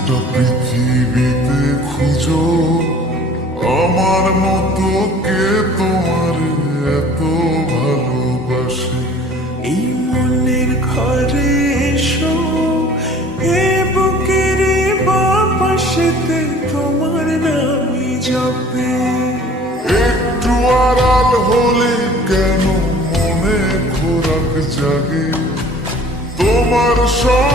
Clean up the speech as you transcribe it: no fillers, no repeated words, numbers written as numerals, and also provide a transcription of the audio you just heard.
গোটা পৃথিবীতে খুঁজো আমার মতো কে তোমার এত ভালোবাসে। এই মনের ঘরে এসো, এ বুকের বাপাশেতে তোমার নামই জপে। একটু আড়াল হলে কেন মনে খোরাক জাগে, তোমার সব